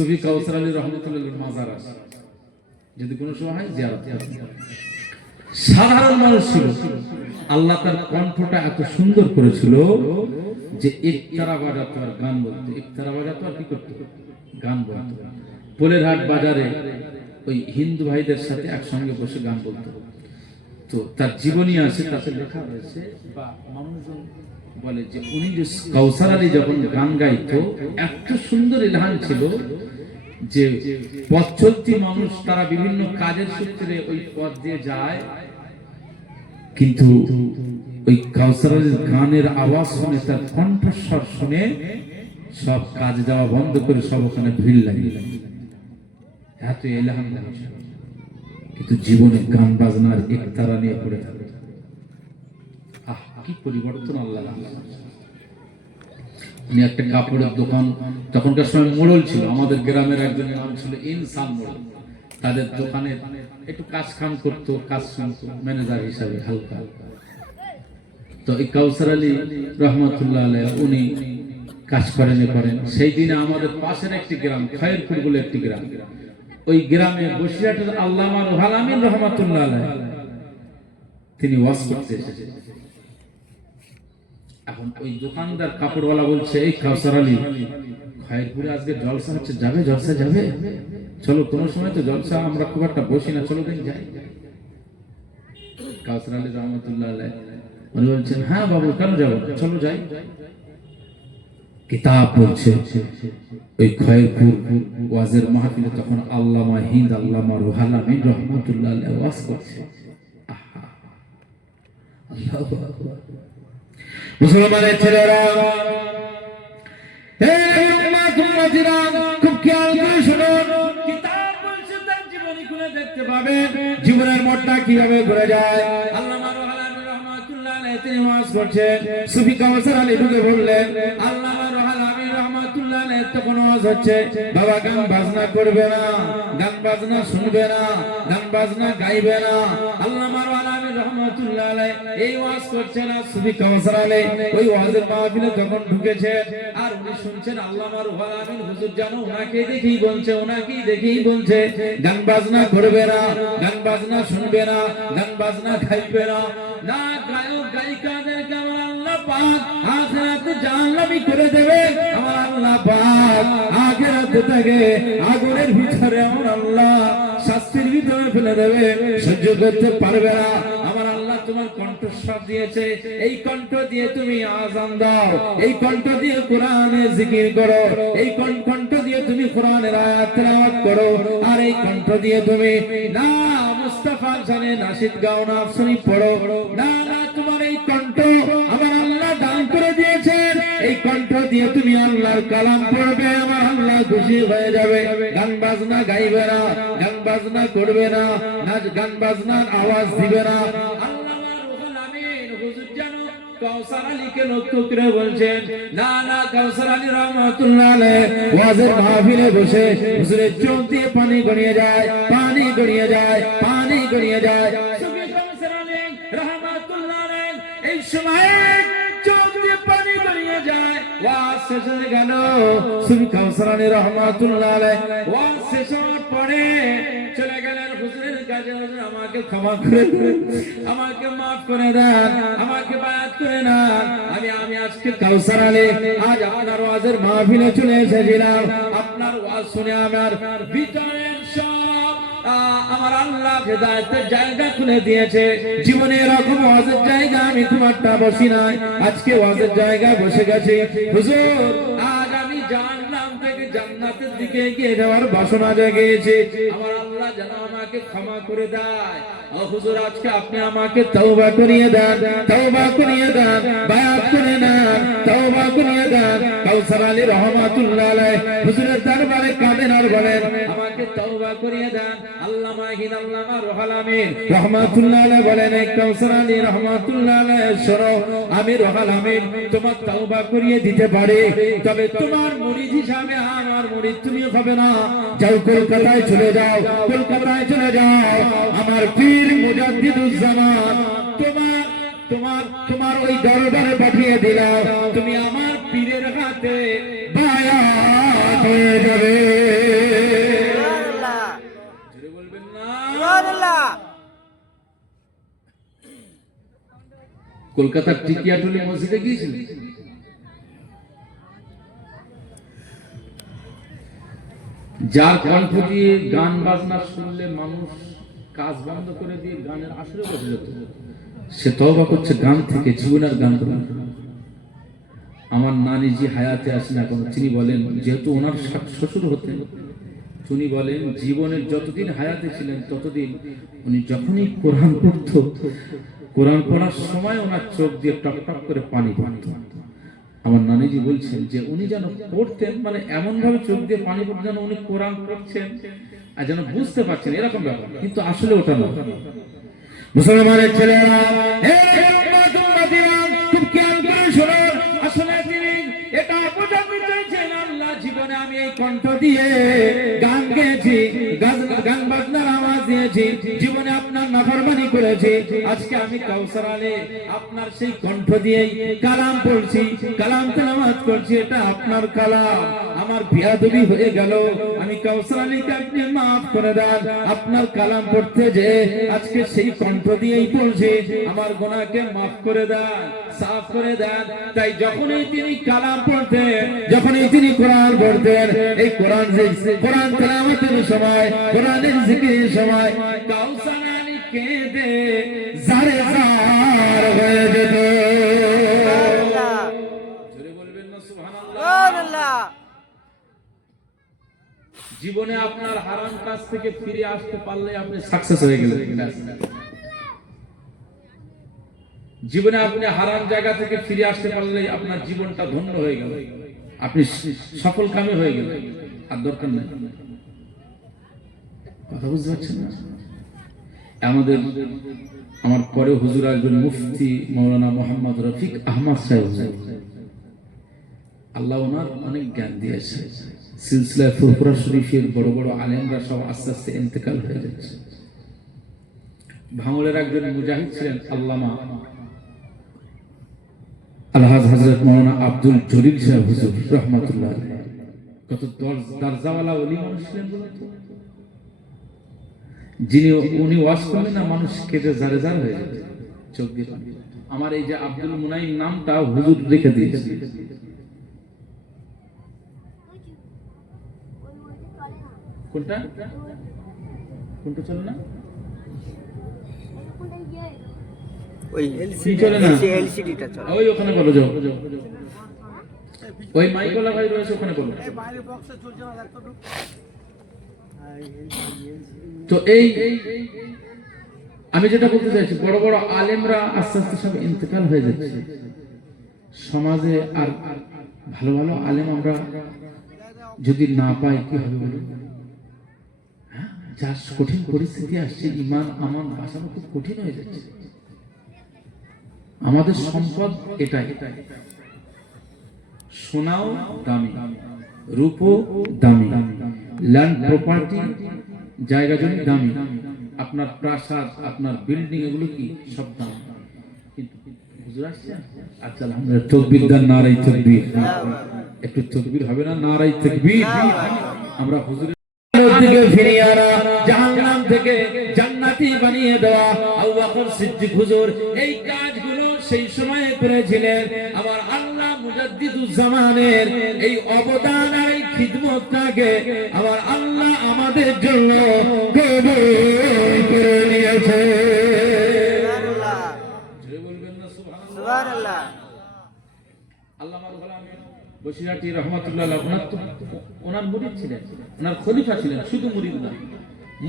সুফি কাউসার আলী রহমতুল্লাহ মাজার আছে, যদি কোনো সময় হয় জিয়ারত করতে। সাধারণ মানুষ ছিল, আল্লাহ তার কণ্ঠটা এত সুন্দর করেছিল যে ইকতারা বাজাতো আর গান বলতো, ইকতারা বাজাতো আর কি করতো, গান বলতো। পোলেরহাট বাজারে ওই হিন্দু ভাইদের সাথে একসঙ্গে বসে গান বলতো। তো তার জীবনী আছে, তাতে লেখা রয়েছে বা মানুষজন বলে যে উনি যে কাউসার আলী যখন গান গাইতো এত সুন্দর ইলহান ছিল যে পথ চলতি মানুষ তারা বিভিন্ন কাজের সূত্রে ওই পথ দিয়ে যায়, কিন্তু ওই কাউসার আলীর গানের আওয়াজ শুনে, তার কণ্ঠস্বর শুনে সব কাজ যাওয়া বন্ধ করে সব ওখানে ভিড় লাগিয়ে এত ইলহান। কিন্তু জীবনে গান বাজনার একতারা নিয়ে পড়ে থাকে। আহ, কি পরিবর্তন আল্লাহ! উনি একটা কাপড়ের দোকান, তখনকার সময় মোড়ল ছিল, আমাদের গ্রামের একজনের নাম ছিল ইনসান মোড়ল। তাদের দোকানে একটু কাজ কাম করতো, কাজ শুনতো ম্যানেজার হিসাবে হালকা। তো এই কাউসার আলী রহমতুল্লাহ আলাইহ উনি কাজ করেন। সেই দিনে আমাদের পাশের একটি গ্রাম খয়েরপুর বলে একটি গ্রাম, ওই গ্রামে বসিরহাটের আল্লামা রুহুল আমিন রহমাতুল্লাহ আলাইহ তিনি ওয়াজ করতে এসেছেন। এখন ওই দোকানদার কাপড়ওয়ালা বলছে, এই কাউসার আলী খয়েরপুরে আজকে জলসা হচ্ছে, যাবে? জলসা যাবে? চলো, কোনো সময় তো জলসা আমরা খুব একটা বসি না, চলো দিন যাই। কাউসার আলী রহমাতুল্লাহ আলাইহ উনি বলছেন, হ্যাঁ বাবু, কেন যাবো, চলো যাই। কিতাব পড়ছে ওই খয়েরপুর ওয়াজের মাহফিলে, তখন আল্লামা হিন্দ আল্লামা রুহুল আমিন রহমাতুল্লাহ আলাইহ ওয়াজ করছে। আল্লাহু আকবার। মুসলমানের ছেলেরা, এই উম্মাত উম্মতিরা, খুব খেয়াল করে শুনুন। কিতাব বলছে তার জীবনী খুলে দেখতে পাবেন জীবনের মোড়টা কিভাবে ঘুরে যায়। আল্লামা রুহুল আমিন রহমাতুল্লাহ আলাইহ তিনি ওয়াজ করছেন, সুফি কাউসার আলী ঢুকে বললেন, আল্লামা রুহুল আমিন রহমাতুল্লাহ আলাইহ তখন ওয়াজ হচ্ছে, বাবা গান বাজনা করবে না, গান বাজনা শুনবে না, গান বাজনা গাইবে না। আল্লামা রুহুল আমিন রহমাতুল্লাহ আলাইহ এই ওয়াজ করছেন, আর সুফি কাউসার আলী ওই ওয়াজের মাহফিলে যখন ঢুকেছেন আর উনি শুনছেন, আল্লামা রুহুল আমিন হুজুর যেন ওনাকে দেখেই বলছে গান বাজনা করবে না, গান বাজনা শুনবে না, গান বাজনা গাইবে না। না, গায়ক গায়িকাদেরকে আমার আল্লাহ পাক আখিরাতে জাহান্নামী করে দেবে। আমার আল্লাহ পাক আখিরাতে তাকে আগুনের ভিতরে আমার আল্লাহ শাস্তির ভিতরে ফেলে দেবে, সহ্য করতে পারবে না। আমার আল্লাহ তোমার কণ্ঠস্বর দিয়েছে, এই কণ্ঠ দিয়ে তুমি আযান দাও, এই কণ্ঠ দিয়ে কোরআনে জিকির করো, এই কণ্ঠ দিয়ে তুমি কোরআনের আয়াত তেলাওয়াত করো, আর এই কণ্ঠ দিয়ে তুমি না মুস্তাফা জানে নাশিদ গাও, না শরীফ পড়ো। না, তোমার এই কণ্ঠ আমার আল্লাহ দান করে দিয়েছেন, এই কণ্ঠ দিয়ে তুমি আল্লাহর কালাম পড়বে, আমার আল্লাহ খুশি হয়ে যাবে। গান বাজনা গাইবে না, গান বাজনা করবে না, গান বাজনার আওয়াজ দিবে না। আল্লামা রুহুল আমিন হুজুর যেন কাউসার আলীকে লক্ষ্য করে বলছেন, না না, কাউসার আলী রহমাতুল্লাহ আলাইহ ওয়াজের মাহফিলে বসে হুজুরের চোখ দিয়ে পানি গড়িয়ে যায়, পানি গড়িয়ে যায়, পানি গড়িয়ে যায়। সুফি কাউসার আলী রহমাতুল্লাহ আলাইহ এই সময় চোখ দিয়ে পানি গড়িয়ে যায়। ওয়াজ শেষ হয়ে গেল, সুফি কাউসার আলী রহমাতুল্লাহ আলাইহ ওয়াজ শেষ হওয়ার পরে চলে গেলেন হুজুরের কাছে, হুজুর আমাকে ক্ষমা করে দেন, আমাকে মাফ করে দেন, আমাকে বায়াত করে নেন। আমি আজকে কাউসার আলী আজ আপনার ওয়াজের মাহফিলে চলে এসেছিলাম, আপনার ওয়াজ শুনে আমার ভিতরের সব আমার আল্লাহ হেদায়েতের জায়গা খুলে দিয়েছে। জীবনে এরকম ওয়াজের জায়গা আমি তোমারটা বসি নাই, আজকে ওয়াজের জায়গায় বসে গেছি। হুজুর, আজ আমি জাহান্নাম থেকে জান্নাতের দিকে এগিয়ে যাওয়ার বাসনা জেগেছে, আমার আল্লাহ যেন আমাকে ক্ষমা করে দেয়। ও হুজুর, আজকে আপনি আমাকে তওবা করিয়ে দেন, তওবা করিয়ে দেন, বায়াত করে নেন, তওবা করিয়ে দেন। কাউসার আলী রহমাতুল্লাহ আলাইহ হুজুরের দরবারে কাঁদেন আর বলেন, আমাকে তওবা করিয়ে দেন। আল্লামা হিন্দ আল্লামা রুহুল আমিন রহমাতুল্লাহ আলাইহ বলেন, কাউসার আলী রহমাতুল্লাহ আলাইহ শোনো, আমি রুহুল আমিন তোমার তওবা করিয়ে দিতে পারি, তবে তোমার মুরিদ হিসাবে আমার মুরিদ তুমি হবে না। যাও, কলকাতায় চলে যাও, কলকাতায় চলে যাও, আমার পীর মুজাদ্দিদুজ্জামান তোমার ওই দরবারে পাঠিয়ে দিলাম, তুমি আমার পীরের হাতে বায়াত হয়ে যাবে। কলকাতার টিকিয়াটুলি মসজিদে গিয়েছিলেন? যার কণ্ঠ দিয়ে গান বাজনা শুনলে মানুষ কাজ বন্ধ করে দিয়ে গানের আসরে বসে যেত, সে তওবা করছে গান থেকে, জীবনের গান করে। আমার নানিজি হায়াতে আছেন এখন, তিনি বলেন, যেহেতু ওনার শ্বশুর হতেন, উনি বলেন জীবনের যতদিন হায়াতে ছিলেন ততদিন উনি যখনই কোরআন পড়ত, কোরআন পড়ার সময় ওনার চোখ দিয়ে টপ টপ করে পানি পড়ত। আমার নানিজি বলছেন যে উনি যেন পড়তেন, মানে এমন ভাবে চোখ দিয়ে পানি পড়তেন যেন উনি কোরআন পড়ছেন আর যেন বুঝতে পারছেন, এরকম ব্যাপার। কিন্তু আসলে ওটা না। মুসলমানের ছেলেরা, খুব খেয়াল করে শোনো, আসলে তিনি এটা বোঝাতে চাইছেন আল্লাহ জীবনে আমি এই কণ্ঠ দিয়ে গান গেয়েছি, গান বাজনার আওয়াজ দিয়েছি, জীবনে আপনার নাফরমানি করেছি, আজকে আমি কাউসার আলী আপনার সেই কণ্ঠ দিয়ে কালাম পড়ছি, কালাম তেলাওয়াত করছি, এটা আপনার কালাম, আমার বিয়াদবি হয়ে গেল, আমি কাউসার আলীকে আপনি মাফ করে দেন, আপনার কালাম পড়তে যে আজকে সেই কণ্ঠ দিয়েই পড়ছি, আমার গুনাহকে মাফ করে দেন, সাফ করে দেন। তাই যখনই তিনি কালাম পড়তেন, যখনই তিনি কোরআন পড়তেন, এই কোরআন তেলাওয়াতের সময়, কোরআনের জিকিরের সময় কাউসার আলী কেঁদে জারে জার হয়ে যেত। জোরে বলবেন না সুবহানাল্লাহ। জীবনে আপনার হারাম কাজ থেকে ফিরে আসতে পারলে আপনি সাকসেস হয়ে গেলেন। জীবনে আপনি হারাম জায়গা থেকে ফিরে আসতে পারলে আপনার জীবনটা ধন্য হয়ে গেল, আপনি সফল কামে হয়ে গেলেন, আর দরকার নেই। কথা বুঝতে পারছেন না? আমার পরে হুজুর একজন মুফতি মাওলানা মোহাম্মদ রফিক আহমদ সাহেব, আল্লাহ ওনার অনেক জ্ঞান দিয়েছে। সিলসিলায় ফুরফুরা শরীফের বড় বড় আলেমরা সব আস্তে আস্তে ইন্তেকাল হয়ে যাচ্ছে। ভাঙড়ের একজন মুজাহিদ ছিলেন আল্লামা আলহাজ হযরত মাওলানা আব্দুল জলিল সাহেব হুজুর রাহমাতুল্লাহ আলাইহি। কত দরজাওয়ালা ওলি মানুষ ছিলেন বলতো, উনি ওয়াজ করলেন না মানুষ কেটে জারে জার হয়ে যেত চোখ দিয়ে। আমার এই যে আব্দুল মুনাইম নামটা হুজুর রেখে দিয়েছে। কোনটা কোনটা চলে না? ওই চলে না, এলসিডিটা চলে। ওই ওখানে বলো, যাও ওই মাইকওয়ালা ভাই রয়েছে ওখানে বলো। এই বাইরে বক্সে চলছে না একটু। তো এই আমি যেটা বলতে চাইছি, বড় বড় আলেমরা আস্তে আস্তে সব ইন্তেকাল হয়ে যাচ্ছে। সমাজে আর ভালো ভালো আলেম আমরা যদি না পাই কি হবে বলুন? যার কঠিন পরিস্থিতি আসছে, ঈমান আমান বাঁচানো খুব কঠিন হয়ে যাচ্ছে। আমাদের সম্পদ এটাই, সোনাও দামি, রূপও দামি, ল্যান্ড প্রপার্টি জায়গা জমি দামি, আপনার প্রাসাদ, আপনার বিল্ডিং, এগুলো কি সব দাম। কিন্তু হুজুর আসছে, আচ্ছা আলহামদুলিল্লাহ, তাকবীর দেন, নারায়ে তাকবীর। একটু তাকবীর হবে না? নারায়ে তাকবীর। আমরা হুজুরের দিকে ফিরিয়ে আনা, জাহান্নাম থেকে জান্নাতি বানিয়ে দেওয়া আবু বকর সিদ্দিক হুজুর এই কাজগুলো সেই সময়ে করেছিলেন। আমার আল্লাহ মুজাদ্দিদুজ জামানের এই অবদান আর এই খিদমতটাকে আমার আল্লাহ আমাদের জন্য কবুল করে নিয়েছে। সুবহানাল্লাহ, জোরে বলবেন না সুবহানাল্লাহ। আল্লামা রুহুল আমিন বসিরাটি রহমাতুল্লাহ আলাইহি, ওনার মুরিদ ছিলেন, ওনার খলিফা ছিলেন। শুধু মুরিদ না,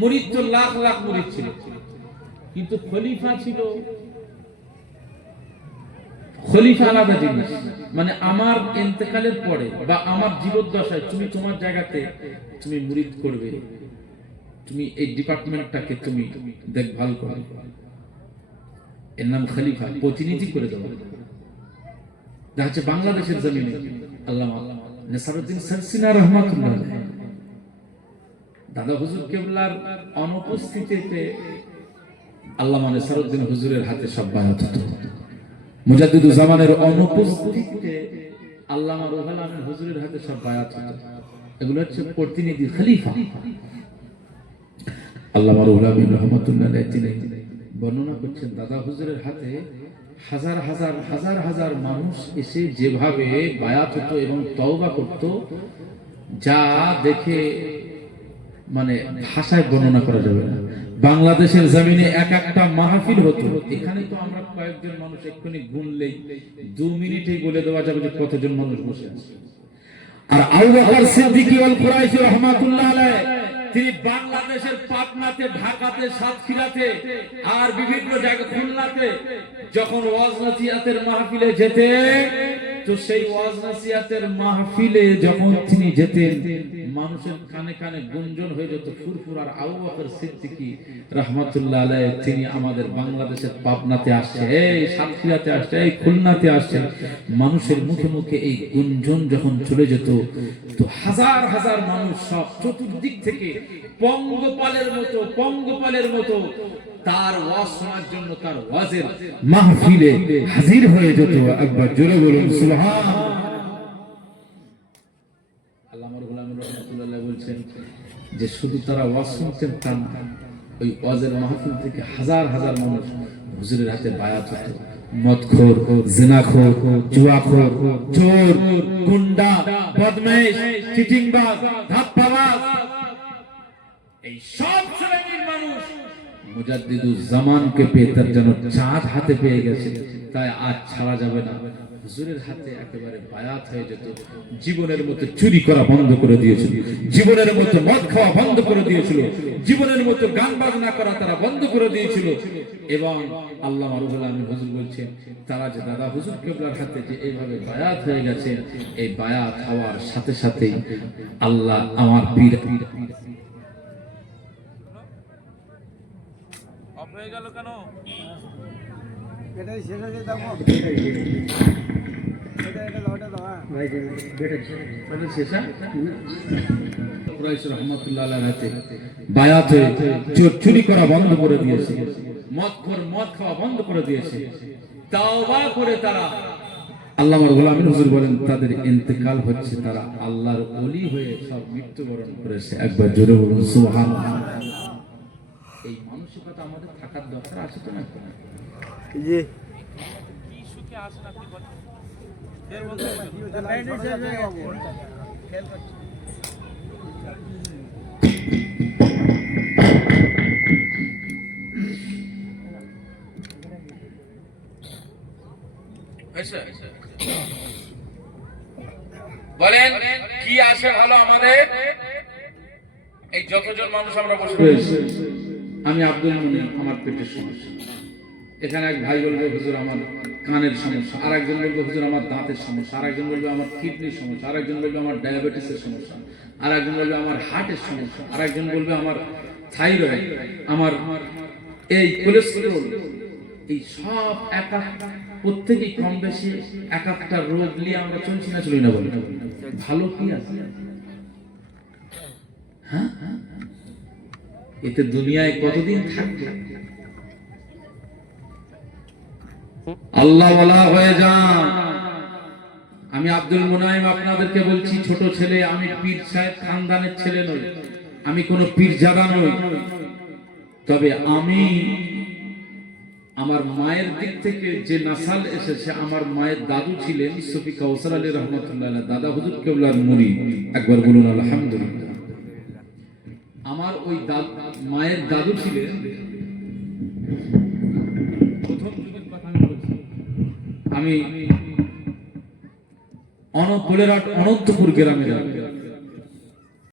মুরিদ তো লাখ লাখ মুরিদ ছিলেন, কিন্তু খলিফা ছিল, খলিফা আলাদা জিনিস। মানে আমার ইন্তেকালের পরে বা আমার জীবদ্দশায় তুমি তোমার জায়গাতে তুমি মুরিদ করবে, তুমি এই ডিপার্টমেন্টটাকে তুমি দেখভাল করবে, এর নাম খলিফা, প্রতিনিধি করে দেবো। দেখা যাচ্ছে বাংলাদেশের জমিনে আল্লামা নেসারউদ্দিন সারসিনা রহমাতুল্লাহ আলাইহি, দাদা হুজুর কেবলার অনুপস্থিতিতে আল্লামা নেসারউদ্দিন হুজুরের হাতে সব বায়াত হতো। মুজাদ্দিদুজ জামানের অনুপস্থিতিতে আল্লামা রুহুল আমিন হুজুরের হাতে সব বায়াত হতো। এগুলো হচ্ছে প্রতিনিধি, খলিফা। আল্লামা রুহুল আমিন রহমাতুল্লাহ আলাইহি তিনি বর্ণনা করছেন, দাদা হুজুরের হাতে হাজার হাজার হাজার হাজার মানুষ এসে যেভাবে বায়াত হতো এবং তওবা করত, যা দেখে মানে ভাষায় বর্ণনা করা যাবে না। বাংলাদেশের জমিনে এক একটা মাহফিল হতো, এখানে তো আমরা কয়েকজন মানুষ এক্ষুনি গুনলেই 2 মিনিটেই বলে দেওয়া যাবে যে কতজন মানুষ বসে আছে। আর আবু বকর সিদ্দিক ওয়াল কুরাইশি রাহমাতুল্লাহ আলাইহি তিনি বাংলাদেশের পাটনাতে, ঢাকাতে, সাতক্ষীরাতে আর বিভিন্ন জায়গায়, খুলনাতে যখন ওয়াজ নসিহতের মাহফিলে যেতেন, তো সেই ওয়াজ নসিহতের মাহফিলে যখন তিনি যেতেন, মানুষের কানে কানে গুঞ্জন হয়ে যেত ফুরফুর। আর আবু বকর সিদ্দিক রাহমাতুল্লাহ আলাইহি তিনি আমাদের বাংলাদেশের পাটনাতে আসছে, এই সাতক্ষীরাতে আসছে, এই খুলনাতে আসছে, মানুষের মুখে মুখে এই গুঞ্জন যখন চলে যেত, তো হাজার হাজার মানুষ সব চতুর্দিক থেকে পঙ্গপালের মতো তার ওয়াজ শোনার জন্য, তার ওয়াজের মাহফিলে হাজির হয়ে যেত। একবার জোরে বলুন সুবহানাল্লাহ। আল্লামা গোলাম রাহমাতুল্লাহ বলছেন যে শুধু তারা ওয়াজ শুনতেন তা না, ওই ওয়াজের মাহফিল থেকে হাজার হাজার মানুষ হুজুরের হাতে বায়াত হতো। মদখোর, জিনাখোর, জুয়াখোর, চোর, গুন্ডা, বদমাইশ, চিটিংবাজ, ধাপ্পাবাজ, এই সব শ্রেণীর মানুষ মুজাদ্দিদুজ জামানকে পেয়ে তার যেন চাঁদ হাতে পেয়ে গেছে, তাই আজ ছাড়া যাবে না। হুজুরের হাতে একেবারে বায়াত হয়ে যেত। জীবনের মতো চুরি করা বন্ধ করে দিয়েছিল, জীবনের মতো মদ খাওয়া বন্ধ করে দিয়েছিল, জীবনের মতো গান বাজনা করা তারা বন্ধ করে দিয়েছিল। এবং আল্লামা রুহুল আমিন হুজুর বলছেন, তারা যে দাদা হুজুর কিবলার হাতে যে এইভাবে বায়াত হয়ে গেছে, এই বায়াত হওয়ার সাথে সাথেই আল্লাহ আমার পীর হয়ে গেল কেন? এটাই শেষ হয়ে যাবো। এটা দাও ভাই, বেটা শেষ। কুরাইশ রাহমাতুল্লাহ আলাইহির হাতে বায়াত হয়ে চোর চুরি করা বন্ধ করে দিয়েছে, মদখোর মদ খাওয়া বন্ধ করে দিয়েছে। তাওবা করে তারা, আল্লামা গোলাম হুজুর বলেন, তাদের ইন্তেকাল হচ্ছে, তারা আল্লাহর ওলি হয়ে সব মৃত্যুবরণ করেছে। একবার জোরে বলুন সুবহানাল্লাহ। এই মানসিকতা আমাদের থাকার দরকার আছে তো না? জি, কি সুখে আসেন আপনি বলেন? বলেন কি আসে ভালো আমাদের? এই যতজন মানুষ আমরা বসে রয়েছি, আমি আব্দুল মুনিম, আমার পেটের সমস্যা। এখানে এক ভাই বলবে হুজুর আমার কানের সমস্যা, আর একজন বলবে হুজুর আমার দাঁতের সমস্যা, আর একজন বলবে আমার কিডনির সমস্যা, আর একজন বলবে আমার ডায়াবেটিসের সমস্যা, আর একজন বলবে আমার হার্টের সমস্যা, আর একজন বলবে আমার থাইরয়েড, আমার এই কোলেস্টেরল। এই সব এক প্রত্যেকেই কম বেশি এক একটা রোগ নিয়ে আমরা চলছি না, চলি না? বলি ভালো কি আছে? হ্যাঁ, এতে দুনিয়ায় কতদিন থাকবে? আল্লাহ ওয়ালা হয়ে যান। আমি আব্দুল মুনাইম আপনাদেরকে বলছি, ছোট ছেলে, আমি পীর সাহেব খানদানের ছেলে নই, আমি কোনো পীরজাদা নই। তবে আমি আমার মায়ের দিক থেকে যে নাসাল এসেছে, আমার মায়ের দাদু ছিলেন সুফি কাউসার আলী রহমাতুল্লাহ আলাইহি, দাদা হুজুর কিবলার মুরিদ। একবার বলুন আলহামদুলিল্লাহ। আমার ওই মায়ের দাদু ছিলেন, প্রথম যুগের কথা আমি বলছি, আমি অনন্তপুর গ্রামে